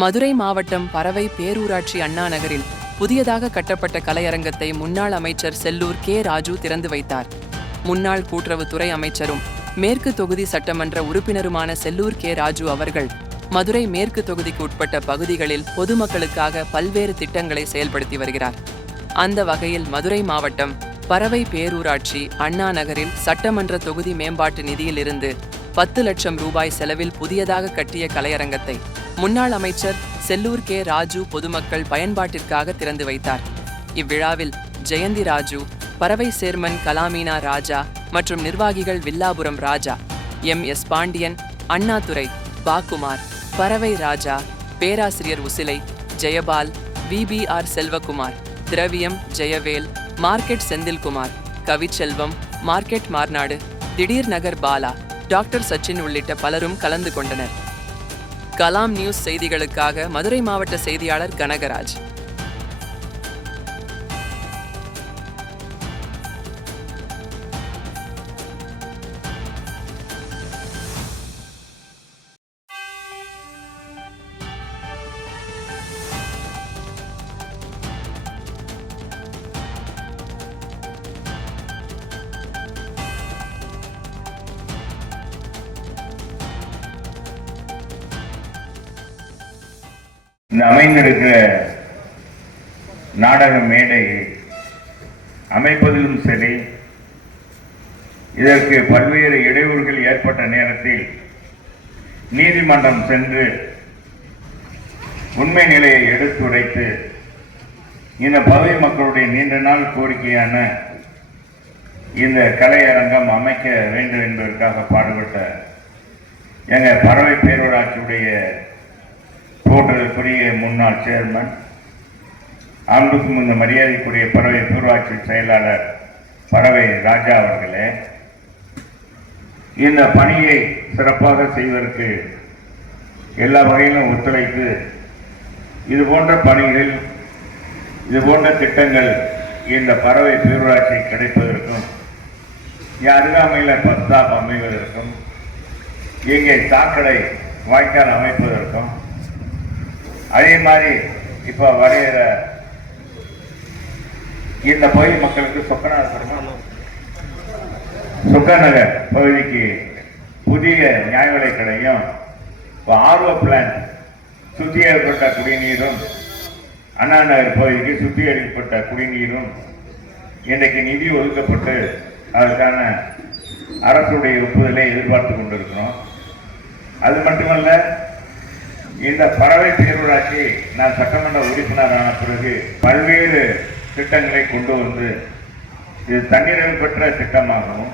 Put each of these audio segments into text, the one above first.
மதுரை மாவட்டம் பறவை பேரூராட்சி அண்ணா நகரில் புதியதாக கட்டப்பட்ட கலையரங்கத்தை முன்னாள் அமைச்சர் செல்லூர் கே. ராஜு திறந்து வைத்தார். முன்னாள் கூட்டுறவுத்துறை அமைச்சரும் மேற்கு தொகுதி சட்டமன்ற உறுப்பினருமான செல்லூர் கே. ராஜு அவர்கள் மதுரை மேற்கு தொகுதிக்கு உட்பட்ட பகுதிகளில் பொதுமக்களுக்காக பல்வேறு திட்டங்களை செயல்படுத்தி வருகிறார். அந்த வகையில் மதுரை மாவட்டம் பறவை பேரூராட்சி அண்ணா நகரில் சட்டமன்ற தொகுதி மேம்பாட்டு நிதியிலிருந்து பத்து லட்சம் ரூபாய் செலவில் புதியதாக கட்டிய கலையரங்கத்தை முன்னாள் அமைச்சர் செல்லூர் கே. ராஜு பொதுமக்கள் பயன்பாட்டிற்காக திறந்து வைத்தார். இவ்விழாவில் ஜெயந்தி ராஜு பறவை சேர்மன் கலாமீனா ராஜா மற்றும் நிர்வாகிகள் வில்லாபுரம் ராஜா எம். எஸ். பாண்டியன் அண்ணாதுரை பாக்குமார் பறவை ராஜா பேராசிரியர் Usilai Jayapal VPR Selvakumar Thiraviyam Jayavel market Senthilkumar Kavichelvam market Marnadu Thideer Nagar Bala doctor Sachin உள்ளிட்ட பலரும் கலந்து கொண்டனர். கலாம் நியூஸ் செய்திகளுக்காக மதுரை மாவட்ட செய்தியாளர் கனகராஜ். இந்த அமைந்திருக்கிற நாடக மேடை அமைப்பதிலும் சரி இதற்கு பல்வேறு இடையூறுகள் ஏற்பட்ட நேரத்தில் நீதிமன்றம் சென்று உண்மை நிலையை எடுத்துரைத்து இந்த பகுதி மக்களுடைய நீண்ட நாள் கோரிக்கையான இந்த கலையரங்கம் அமைக்க வேண்டும் என்பதற்காக பாடுபட்ட எங்கள் பறவை பேரூராட்சியுடைய போற்றலுக்குரிய முன்னாள் சேர்மன் அன்புக்கும் இந்த மரியாதைக்குரிய பறவை பேரூராட்சி செயலாளர் பறவை ராஜா அவர்களே இந்த பணியை சிறப்பாக செய்வதற்கு எல்லா வகையிலும் ஒத்துழைத்து இது போன்ற பணிகள் இது போன்ற திட்டங்கள் இந்த பறவை பேரூராட்சி கிடைப்பதற்கும் அருகாமையில் பஸ் ஸ்டாப் அமைவதற்கும் இங்கே சாக்கடை வாய்க்கால் அமைப்பதற்கும் அதே மாதிரி இப்போ வரைகிற இந்த பகுதி மக்களுக்கு சொக்கனா சுக்கநகர் பகுதிக்கு புதிய நியாய விலை கடையும் இப்போ ஆர்வ பிளான் சுத்திகரிக்கப்பட்ட குடிநீரும் அண்ணா நகர் பகுதிக்கு சுத்திகரிக்கப்பட்ட குடிநீரும் இன்றைக்கு நிதி ஒதுக்கப்பட்டு அதற்கான அரசுடைய ஒப்புதலை எதிர்பார்த்து கொண்டிருக்கிறோம். அது மட்டுமல்ல இந்த பறவை பேரூராட்சி நான் சட்டமன்ற உறுப்பினரான பிறகு பல்வேறு திட்டங்களை கொண்டு வந்து இது தன்னிறைவு பெற்ற திட்டமாகவும்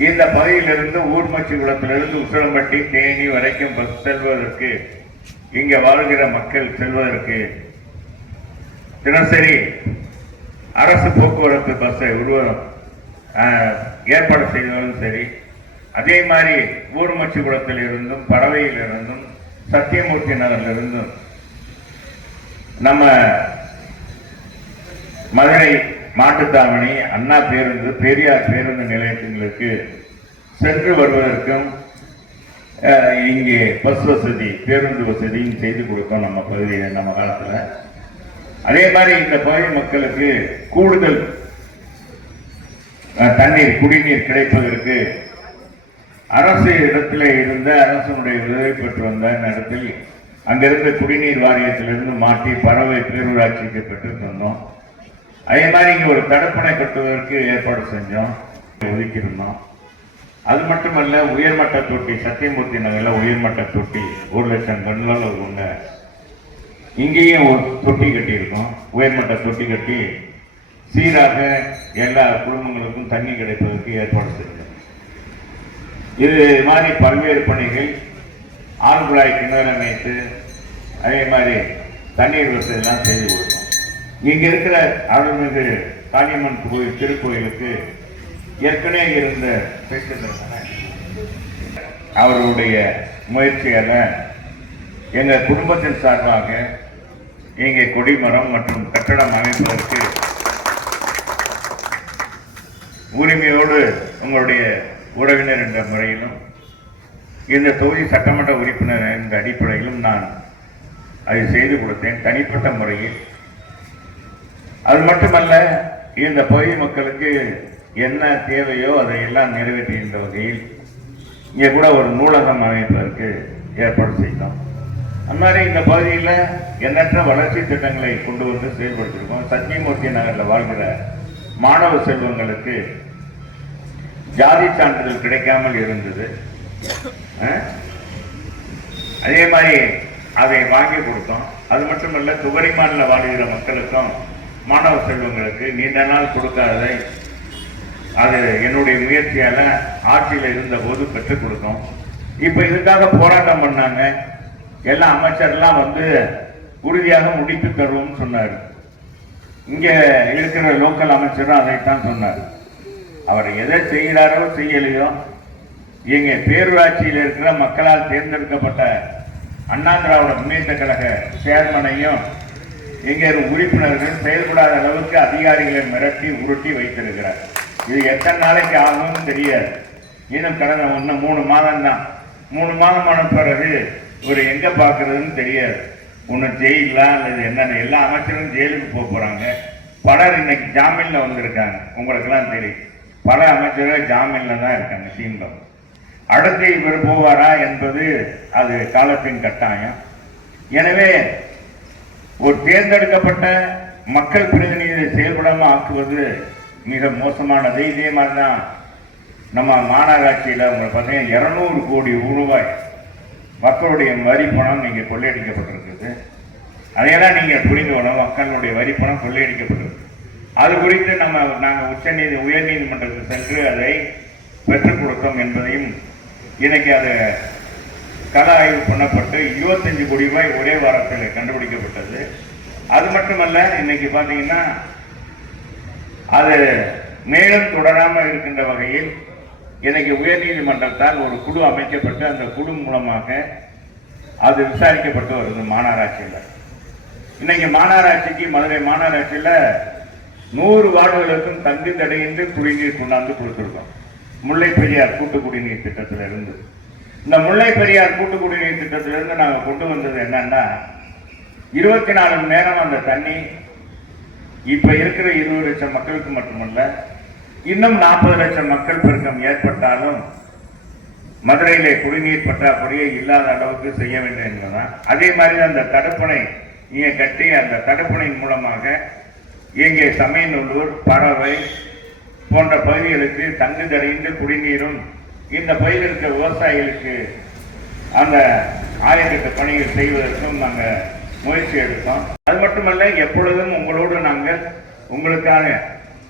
இந்த பகுதியிலிருந்து ஊர்மச்சி குளத்திலிருந்து உசிலம்பட்டி தேனி வரைக்கும் பஸ் செல்வதற்கு இங்கே வாழ்கிற மக்கள் செல்வதற்கு தினசரி அரசு போக்குவரத்து பஸ்ஸை உருவம் ஏற்பாடு செய்தாலும் சரி அதே மாதிரி ஊர்மச்சி குளத்திலிருந்தும் பறவையிலிருந்தும் பறவையில் இருந்தும் சத்தியமூர்த்தி நகர்ல இருந்தும் நம்ம மதுரை மாட்டுத்தாவணி அண்ணா பேருந்து பெரியார் பேருந்து நிலையங்களுக்கு சென்று வருவதற்கும் இங்கே பஸ் வசதி பேருந்து வசதியும் செய்து கொடுத்தோம் நம்ம பகுதியில் நம்ம காலத்தில். அதே மாதிரி இந்த பகுதி மக்களுக்கு கூடுதல் தண்ணீர் குடிநீர் கிடைப்பதற்கு அரசு இடத்துல இருந்த அரசனுடைய உதவி பெற்று வந்த நேரத்தில் அங்கிருந்த குடிநீர் வாரியத்திலிருந்து மாற்றி பறவை பேரூராட்சிக்கு பெற்று தந்தோம். அதே மாதிரி இங்கே ஒரு தடுப்பணை கட்டுவதற்கு ஏற்பாடு செஞ்சோம். ஒதுக்கியிருந்தோம். அது மட்டுமல்ல உயர்மட்ட தொட்டி சத்தியமூர்த்தி நகரில் உயர்மட்ட தொட்டி ஒரு லட்சம் டன்கள் உங்க இங்கேயும் ஒரு தொட்டி கட்டியிருக்கோம். உயர்மட்ட தொட்டி கட்டி சீராக எல்லா குடும்பங்களுக்கும் தண்ணி கிடைப்பதற்கு ஏற்பாடு செஞ்சோம். இது மாதிரி பல்வேறு பணிகள் ஆழ்குழாய் கிணறு அமைத்து அதே மாதிரி தண்ணீர் வசதியெல்லாம் செய்து கொடுத்தோம். இங்கே இருக்கிற அருள்மிகு காளியம்மன் கோயில் திருக்கோயிலுக்கு ஏற்கனவே இருந்த அவர்களுடைய முயற்சியால எங்கள் குடும்பத்தின் சார்பாக இங்கே கொடிமரம் மற்றும் கட்டடம் அமைப்பதற்கு உரிமையோடு உங்களுடைய உறவினர் என்ற முறையிலும் இந்த தொகுதி சட்டமன்ற உறுப்பினர் என்ற அடிப்படையிலும் நான் அதை செய்து கொடுத்தேன் தனிப்பட்ட முறையில். அது மட்டுமல்ல இந்த பகுதி மக்களுக்கு என்ன தேவையோ அதை எல்லாம் நிறைவேற்றுகின்ற வகையில் இங்கே கூட ஒரு நூலகம் அமைப்பதற்கு ஏற்பாடு செய்தோம். அந்த மாதிரி இந்த பகுதியில் எண்ணற்ற வளர்ச்சி திட்டங்களை கொண்டு வந்து செயல்படுத்தியிருக்கோம். சத்தியமூர்த்தி நகரில் வாழ்கிற மாணவ செல்வங்களுக்கு ஜாதி சான்றிதழ் கிடைக்காமல் இருந்தது. அதே மாதிரி அதை வாங்கி கொடுத்தோம். அது மட்டுமல்ல துவரிமானில் வாழ்கிற மக்களுக்கும் மாணவ செல்வங்களுக்கு நீண்ட நாள் கொடுக்காததை அது என்னுடைய முயற்சியால் ஆட்சியில் இருந்தபோது பெற்றுக் கொடுத்தோம். இப்போ இதுக்காக போராட்டம் பண்ணாங்க. எல்லா அமைச்சர்லாம் வந்து உறுதியாக முடித்து தருவோம்னு சொன்னார். இங்கே இருக்கிற லோக்கல் அமைச்சரும் அதைத்தான் சொன்னார். அவர் எதை செய்கிறாரோ செய்யலையோ எங்கள் பேரூராட்சியில் இருக்கிற மக்களால் தேர்ந்தெடுக்கப்பட்ட அண்ணா திராவிட முன்னேற்ற கழக சேர்மனையும் எங்கள் உறுப்பினர்கள் செயல்படாத அளவுக்கு அதிகாரிகளை மிரட்டி உருட்டி வைத்திருக்கிறார். இது எத்தனை நாளைக்கு ஆகும்னு தெரியாது. இன்னும் கடந்த ஒன்று மூணு மாதம் தான். மூணு மாதமான பிறகு இவர் எங்கே பார்க்குறதுன்னு தெரியாது. ஒன்று ஜெயிலாம் அல்லது என்னென்ன எல்லா அமைச்சரும் ஜெயிலுக்கு போக போகிறாங்க பலர் இன்னைக்கு ஜாமீனில் வந்திருக்காங்க. உங்களுக்கெல்லாம் தெரியும். பல அமைச்சர்கள் ஜாமீனில் தான் இருக்காங்க சீண்டம். அடுத்து இவர் போவாரா என்பது அது காலத்தின் கட்டாயம். எனவே ஒரு தேர்ந்தெடுக்கப்பட்ட மக்கள் பிரதிநிதியை செயல்படாமல் ஆக்குவது மிக மோசமானது. இதே மாதிரி தான் நம்ம மாநகராட்சியில் உங்களை பார்த்தீங்கன்னா இரநூறு கோடி ரூபாய் மக்களுடைய வரி பணம் நீங்கள் கொள்ளையடிக்கப்பட்டிருக்குது. அதையெல்லாம் நீங்கள் புரிந்து கொள்ளணும். மக்களுடைய வரி பணம் கொள்ளையடிக்கப்பட்டிருக்கு. அது குறித்து நம்ம நாங்கள் உச்சநீதி உயர்நீதிமன்றத்தில் சென்று அதை பெற்றுக் கொடுத்தோம் என்பதையும் இன்னைக்கு அது கள ஆய்வு பண்ணப்பட்டு இருபத்தஞ்சு கோடி ரூபாய் ஒரே வாரத்தில் கண்டுபிடிக்கப்பட்டது. அது மட்டுமல்ல இன்னைக்கு பார்த்தீங்கன்னா அது மேலும் தொடராமல் இருக்கின்ற வகையில் இன்னைக்கு உயர்நீதிமன்றத்தால் ஒரு குழு அமைக்கப்பட்டு அந்த குழு மூலமாக அது விசாரிக்கப்பட்டு வருது மாநகராட்சியில். இன்னைக்கு மாநகராட்சிக்கு மதுரை மாநகராட்சியில் நூறு வார்டுகளுக்கும் தங்கு தடையின்றி குடிநீர் கொண்டாந்து கொடுத்துருக்கோம். முல்லை பெரியார் கூட்டு குடிநீர் திட்டத்திலிருந்து. இந்த முல்லை பெரியார் கூட்டு குடிநீர் திட்டத்திலிருந்து நாங்கள் கொண்டு வந்தது என்னன்னா இருபத்தி நாலு மணி நேரம் அந்த தண்ணி இப்போ இருக்கிற இருபது லட்சம் மக்களுக்கு மட்டுமல்ல இன்னும் நாற்பது லட்சம் மக்கள் பெருக்கம் ஏற்பட்டாலும் மதுரையிலே குடிநீர் பற்றாக்குறையே இல்லாத அளவுக்கு செய்ய வேண்டும் என்பதுதான் அதே மாதிரி அந்த தடுப்பணை இங்கே கட்டி அந்த தடுப்பணையின் மூலமாக இங்கே சமயநல்லூர் பறவை போன்ற பகுதிகளுக்கு தங்கு தடையின்றி குடிநீரும் இந்த பகுதியில் இருக்கிற விவசாயிகளுக்கு அந்த ஆயக்கட்டு பணிகள் செய்வதற்கும் நாங்கள் முயற்சி எடுத்தோம். அது மட்டுமல்ல எப்பொழுதும் உங்களோடு நாங்கள் உங்களுக்கான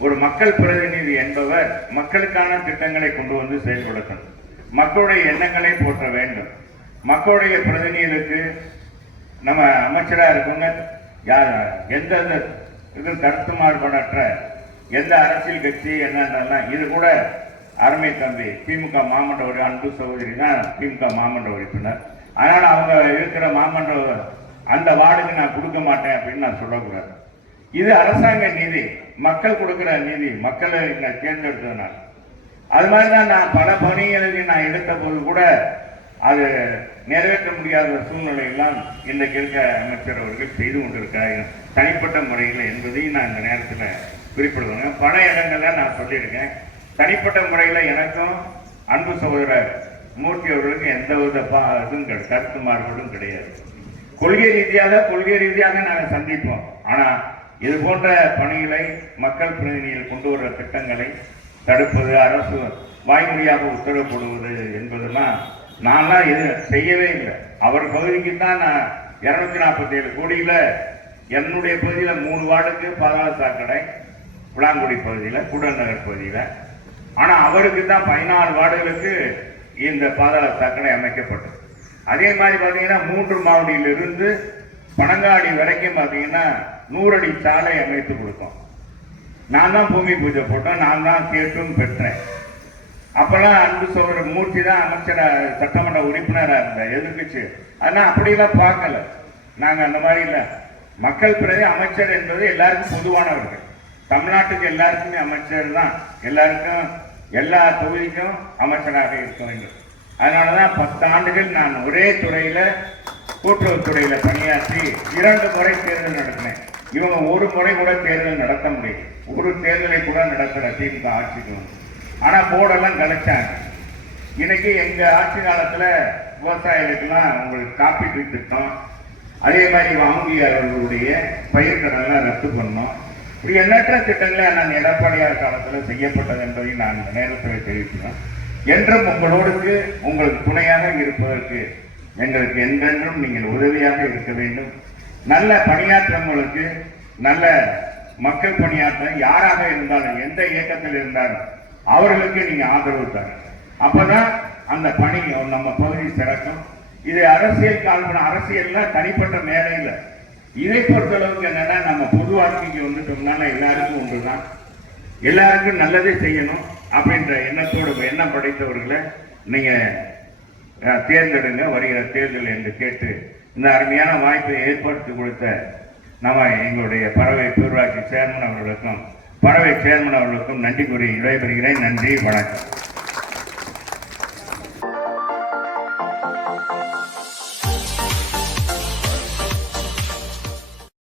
ஒரு மக்கள் பிரதிநிதி என்பவர் மக்களுக்கான திட்டங்களை கொண்டு வந்து செயல்படுத்தணும் மக்களுடைய எண்ணங்களை போற்ற வேண்டும். மக்களுடைய பிரதிநிதிகளுக்கு நம்ம அமைச்சராக இருக்குங்க யார் எந்தெந்த இது கருத்து மாறுபாடற்ற எந்த அரசியல் கட்சி என்னென்னலாம் இது கூட அருமை தம்பி திமுக மாமன்ற ஒரு அன்பு சகோதரி தான் திமுக மாமன்ற உறுப்பினர். அதனால் அவங்க இருக்கிற மாமன்ற அந்த வார்டுக்கு நான் கொடுக்க மாட்டேன் அப்படின்னு நான் சொல்லக்கூடாது. இது அரசாங்க நிதி மக்கள் கொடுக்குற நிதி மக்களை தேர்ந்தெடுத்ததுனால. அது மாதிரி தான் நான் பல பணிகளுக்கு நான் எடுத்த போது கூட அது நிறைவேற்ற முடியாத சூழ்நிலையெல்லாம் இன்றைக்கு இருக்க அமைச்சர் அவர்கள் செய்து கொண்டிருக்கிறார்கள். தனிப்பட்ட முறையில் என்பதையும் நான் இந்த நேரத்தில் குறிப்பிடுவேங்க. பல இடங்களில் நான் சொல்லியிருக்கேன். தனிப்பட்ட முறையில் எனக்கும் அன்பு சகோதரர் மூர்த்தி அவர்களுக்கு எந்த வித பா இதுவும் கருத்து மாறுபாடும் கிடையாது. கொள்கை ரீதியாக கொள்கை ரீதியாக நாங்கள் சந்திப்போம். ஆனால் இது போன்ற பணிகளை மக்கள் பிரதிநிதிகள் கொண்டு வர்ற திட்டங்களை தடுப்பது அரசு வாய்மொழியாக உத்தரவு போடுவது என்பதெல்லாம் நான்லாம் இது செய்யவே இல்லை. அவர் பகுதிக்கு தான் நான் இருநூத்தி நாற்பத்தி ஏழு கோடியில் என்னுடைய பகுதியில் மூணு வார்டுக்கு பாதாள சாக்கடை புலாங்குடி பகுதியில் கூடல் நகர் பகுதியில். ஆனால் அவருக்கு தான் பதினாலு வார்டுகளுக்கு இந்த பாதாள சாக்கடை அமைக்கப்பட்டது. அதே மாதிரி பார்த்தீங்கன்னா மூன்று மாவடியிலிருந்து பனங்காடி வரைக்கும் பார்த்தீங்கன்னா நூறடி சாலை அமைத்து கொடுத்தோம். நான் தான் பூமி பூஜை போட்டோம் நான் தான் கேட்டும் பெற்றேன். அப்பெல்லாம் அன்பு சோழர் மூர்த்தி தான் அமைச்சராக சட்டமன்ற உறுப்பினராக இருந்தார் எதிர்கட்சி ஆனால் அப்படிலாம் பார்க்கல. நாங்கள் அந்த மாதிரி இல்லை. மக்கள் பிரதி அமைச்சர் என்பது எல்லாருக்கும் பொதுவானவர்கள். தமிழ்நாட்டுக்கு எல்லாருக்குமே அமைச்சர் தான். எல்லாருக்கும் எல்லா தொகுதிக்கும் அமைச்சராக இருக்க வேண்டும். அதனால தான் பத்து ஆண்டுகள் நான் ஒரே துறையில் கூட்டுறவுத்துறையில் பணியாற்றி இரண்டு முறை தேர்தல் நடத்தினேன். இவங்க ஒரு முறை கூட தேர்தல் நடத்த முடியும் ஒரு தேர்தலை கூட நடத்துகிற திமுக ஆட்சிக்கு வந்து ஆனால் போர்டெல்லாம் கலைச்சாங்க. இன்னைக்கு எங்கள் ஆட்சி காலத்தில் விவசாயிகளுக்கெல்லாம் உங்களுக்கு காப்பீட்டு திட்டம் அதே மாதிரி வாங்கியவர்களுடைய அவர்களுடைய பயிர்க்கடன்லாம் ரத்து பண்ணோம். இப்படி எண்ணற்ற திட்டங்களை நான் எடப்பாடியார் காலத்தில் செய்யப்பட்டது என்பதை நான் இந்த நேரத்தில் தெரிவிக்கிறோம் என்றும் உங்களோடு உங்களுக்கு துணையாக இருப்பதற்கு எங்களுக்கு என்றென்றும் நீங்கள் உதவியாக இருக்க வேண்டும். நல்ல பணியாற்றவங்களுக்கு நல்ல மக்கள் பணியாற்ற யாராக இருந்தாலும் எந்த இயக்கத்தில் இருந்தாலும் அவர்களுக்கு நீங்க ஆதரவு தரணும். அப்பதான் அந்த பணி நம்ம பகுதி சிறக்கும். இது அரசியல் கால்பன அரசியல்ல தனிப்பட்ட மேலையில் இதை பொறுத்தளவுக்கு என்னன்னா நம்ம பொது வாழ்க்கைக்கு வந்துட்டோம்னால எல்லாருக்கும் ஒன்றுதான். எல்லாருக்கும் நல்லதே செய்யணும் அப்படின்ற எண்ணத்தோடு எண்ணம் படைத்தவர்களை நீங்க தேர்ந்தெடுங்க. வருகிற தேர்தல் என்று கேட்டு இந்த அருமையான வாய்ப்பை ஏற்படுத்தி கொடுத்த நம்ம எங்களுடைய பறவை பேரூராட்சி சேர்மன் அவர்களுக்கும் பறவை சேர்மன் அவர்களுக்கும் நன்றி கூறி விடைபெறுகிறேன். நன்றி வணக்கம்.